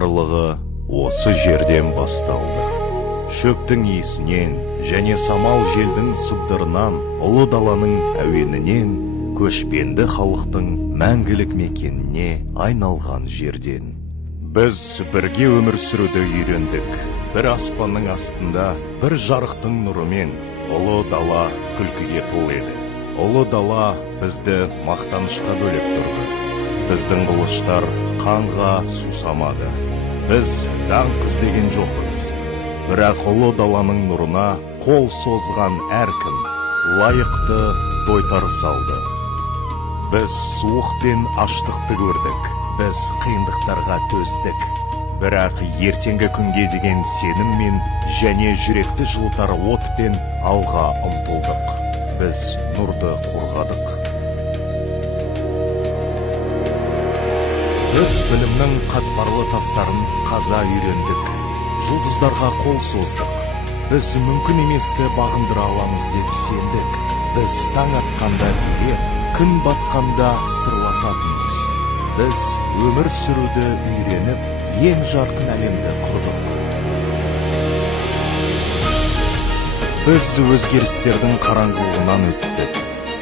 барлығы осы жерден басталды. Шөптің иісінен және самал желдің сыбдырынан, ұлы даланың әуенінен, көшпенді халықтың мәңгілік мекеніне айналған жерден. Біз бірге өмір сүруді үйрендік. Бір аспанның астында, бір жарықтың нұрымен, ұлы дала күлкіге толы еді. Ұлы дала бізді мақтанышқа бөлеп тұрды. Біздің қылыштар қанға сусамады. Біз даңқ іздеген жоқпыз. Бірақ ұлы даланың нұрына қол созған әркім лайықты тойтарыс алды. Біз суық пен аштықты көрдік. Біз қиындықтарға төздік. Бірақ ертеңгі күнге деген сеніммен және жүректі жылытар отпен алға ұмтылдық. Біз нұрды қорғадық. Біз білімнің қатпарлы тастарын қаза үйрендік. Жұлдыздарға қол создық. Біз мүмкін еместі бағындыра аламыз деп сендік. Біз таң атқанда билеп, күн батқанда сырласатынбыз. Біз өмір сүруді үйреніп, ең жарқын әлемді құрдық. Біз өзгерістердің қараңғылығынан өттік.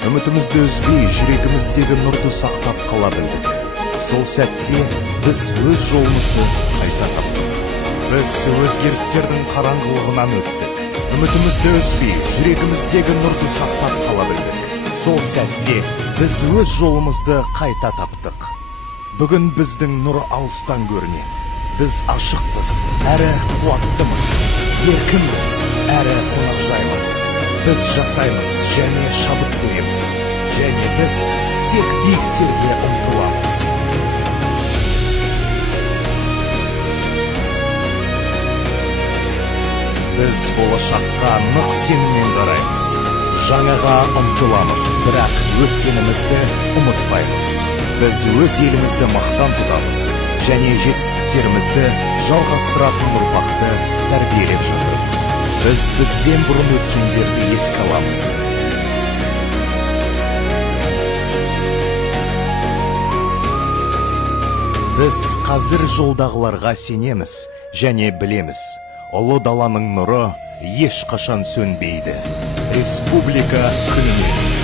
Үмітімізді үзбей, жүрегіміздегі нұрды сақтап қала білдік. Сол сәтте біз өз жолымызды қайта таптық. Біз өзгерістердің қараңғылығынан өттік. Үмітімізді үзбей, жүрегіміздегі нұрды сақтап қала білдік. Сол сәтте біз өз жолымызды қайта таптық. Бүгін біздің нұр алыстан көрінеді. Біз ашықпыз, әрі қуаттымыз, еркінбіз, әрі қонақжаймыз. Біз жасаймыз және шабыт көреміз, және біз тек биіктерге ұмтыламыз. Біз болашаққа нық сеніммен қараймыз, жаңаға ұмтыламыз, бірақ өткенімізді ұмытпаймыз. Біз өз елімізді мақтан тұтамыз, және жетістіктерімізді жалғастыратын ұрпақты тәрбиелеп жатырмыз. Біз бізден бұрын өткендерді еске аламыз. Біз қазір жолдағыларға сенеміз және білеміз. Ұлы даланың нұры ешқашан сөнбейді. Республика күніне.